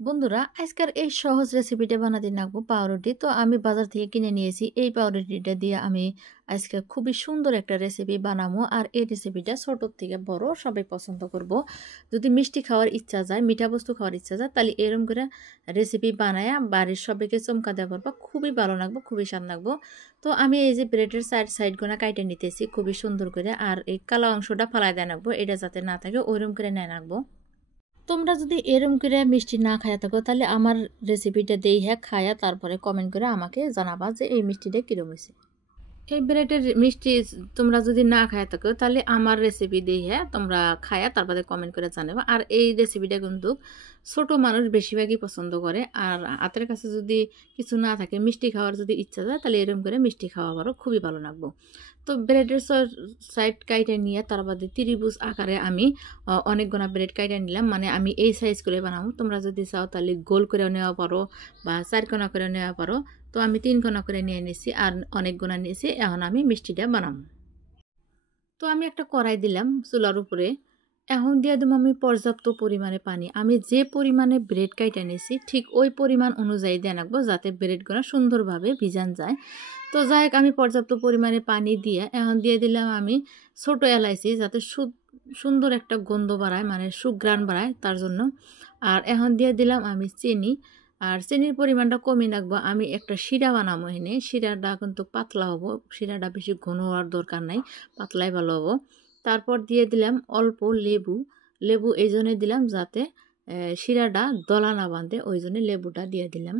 বন্ধুরা আজকের এই সহজ রেসিপিটা বানাতে নাগবো পাউরুটি। তো আমি বাজার থেকে কিনে নিয়েছি। এই পাউরুটিটা দিয়ে আমি আজকে খুবই সুন্দর একটা রেসিপি বানাবো। আর এই রেসিপিটা ছোটোর থেকে বড় সবাই পছন্দ করব। যদি মিষ্টি খাওয়ার ইচ্ছা যায়, মিঠা বস্তু খাওয়ার ইচ্ছা যায়, তাহলে এরকম করে রেসিপি বানায়া বাড়ির সবাইকে চমকা দেওয়া পারবো। খুবই ভালো লাগবো, খুবই স্বাদ লাগবো। তো আমি এই যে ব্রেডের সাইডগুলো কাইটে নিতেছি খুবই সুন্দর করে। আর এই কালো অংশটা ফালাই দেয় রাখবো, এটা যাতে না থাকে ওইরকম করে নেয় রাখবো। তোমরা যদি এরম করে মিষ্টি না খায়া থাকো তাহলে আমার রেসিপিটা দেই হ্যাঁ খায়া তারপরে কমেন্ট করে আমাকে জানাবা যে এই মিষ্টিটা কীরকম হয়েছে। এই ব্রেডের মিষ্টি তোমরা যদি না খায়া থাকো তাহলে আমার রেসিপি দিয়ে হ্যাঁ তোমরা খায়া তারপরে কমেন্ট করে জানাবা। আর এই রেসিপিটা কিন্তু ছোট মানুষ বেশিরভাগই পছন্দ করে। আর হাতের কাছে যদি কিছু না থাকে, মিষ্টি খাওয়ার যদি ইচ্ছা যায়, তাহলে এরকম করে মিষ্টি খাওয়া আবারও খুবই ভালো লাগবো। তো ব্রেডের সাইড কাইটে নিয়ে তার বাদে ত্রিভুজ আকারে আমি অনেকগুলো ব্রেড কাইটে নিলাম। মানে আমি এই সাইজ করে বানাবো। তোমরা যদি চাও তাহলে গোল করে নেওয়া পারো বা 4 কোনা করে নেওয়া পারো। তো আমি 3 কোনা করে নিয়ে নিয়েছি আর অনেকগুলো নিয়েছি। এখন আমি মিষ্টিটা বানাবো। তো আমি একটা কড়াই দিলাম চুলার উপরে। এখন দিয়ে দেবো আমি পর্যাপ্ত পরিমাণে পানি। আমি যে পরিমাণে ব্রেড কাইটা নিয়েছি ঠিক ওই পরিমাণ অনুযায়ী দিয়ে রাখবো, যাতে ব্রেডগুলো সুন্দরভাবে ভিজান যায়। তো যাই হোক, আমি পর্যাপ্ত পরিমাণে পানি দিয়ে এখন দিয়ে দিলাম আমি ছোটো এলাইচি, যাতে সুন্দর একটা গন্ধ বাড়ায়, মানে সুঘ্রাণ বাড়ায় তার জন্য। আর এখন দিয়ে দিলাম আমি চিনি। আর চিনির পরিমাণটা কমিয়ে রাখবো। আমি একটা শিরা বানাবো এনে। শিরাটা কিন্তু পাতলা হবো, শিরাটা বেশি ঘন হওয়ার দরকার নাই, পাতলাই ভালো হবো। তারপর দিয়ে দিলাম অল্প লেবু এই জন্যে দিলাম যাতে শিরাটা দলা না বাঁধে, ওই জন্য লেবুটা দিয়ে দিলাম।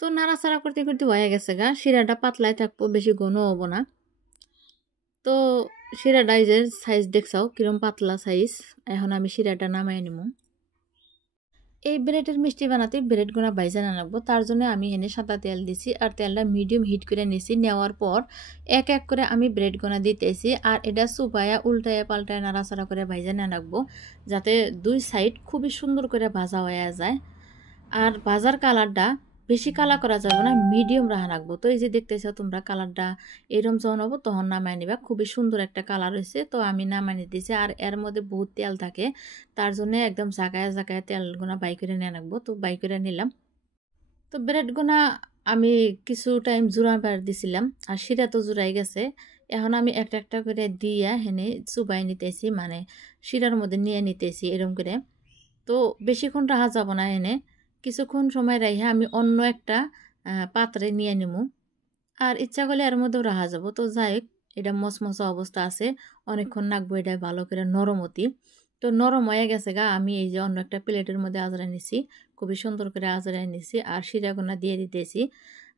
তো নাড়াচাড়া করতে করতে হয়ে গেছে গা, শিরাটা পাতলাই থাকবো, বেশি ঘন হবো না। তো শিরাটা এই যে সাইজ দেখছাও কিরম পাতলা সাইজ। এখন আমি শিরাটা নামাই নিব। এই ব্রেডের মিষ্টি বানাতে ব্রেডগুলো ভাইজা না রাখবো, তার জন্য আমি এনে সাদা তেল দিছি আর তেলটা মিডিয়াম হিট করে নিছি। নেওয়ার পর এক এক করে আমি ব্রেডগুলো দিতেছি আর এটা চুপায়া উল্টায়া পাল্টায় নাড়াচাড়া করে ভাইজা না রাখবো, যাতে দুই সাইড খুবই সুন্দর করে ভাজা হয়ে যায়। আর ভাজার কালারটা বেশি কালা করা যাবে না, মিডিয়াম রাখা রাখবো। তো এই যে দেখতেছো তোমরা কালারটা এরম যখন হবো তখন নামাই নিবা। খুবই সুন্দর একটা কালার হয়েছে, তো আমি নামাই নিতেছি। আর এর মধ্যে বহুত তেল থাকে, তার জন্য একদম জাগায় জাগায় তেলগুনা বাই করে নিয়ে রাখবো। তো বাই করে নিলাম। তো ব্রেডগুনা আমি কিছু টাইম জুড়াবার দিছিলাম আর শিরা তো জুড়াই গেছে। এখন আমি একটা একটা করে দিয়া হেনে চুবাই নিতেছি, মানে শিরার মধ্যে নিয়ে নিতেছি এরম করে। তো বেশিক্ষণ রাখা যাব না এনে, কিছুক্ষণ সময় রাইহা আমি অন্য একটা পাত্রে নিয়ে নেবো। আর ইচ্ছা করলে এর মধ্যেও রাখা যাব। তো যাই হোক, এটা মচমচা অবস্থা আছে, অনেকক্ষণ রাখবো এটা ভালো করে নরম হতি। তো নরম হয়ে গেছে গা, আমি এই যে অন্য একটা প্লেটের মধ্যে আজরাই নিছি, খুবই সুন্দর করে আজরাই নিছি আর শিরাগুনা দিয়ে দিতেছি।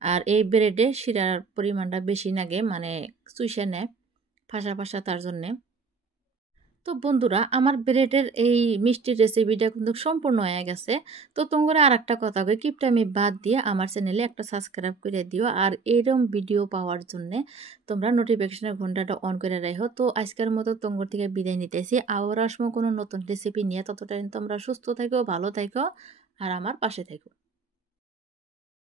আর এই ব্রেডে শিরার পরিমাণটা বেশি লাগে, মানে চুইসে নেয় ফাঁসা ফাঁসা, তার জন্যে। তো বন্ধুরা আমার ব্রেডের এই মিষ্টির রেসিপিটা কিন্তু সম্পূর্ণ হয়ে গেছে। তো তোমরা আর একটা কথা কই, কিপটা আমি বাদ দিয়ে আমার চ্যানেলে একটা সাবস্ক্রাইব করে দিও। আর এরকম ভিডিও পাওয়ার জন্যে তোমরা নোটিফিকেশনের ঘন্টাটা অন করে রাখো। তো আজকের মতো তোমার থেকে বিদায় নিতেছি। আবার আসবো কোনো নতুন রেসিপি নিয়ে। ততটা তোমরা সুস্থ থাকো, ভালো থাকো আর আমার পাশে থাকো।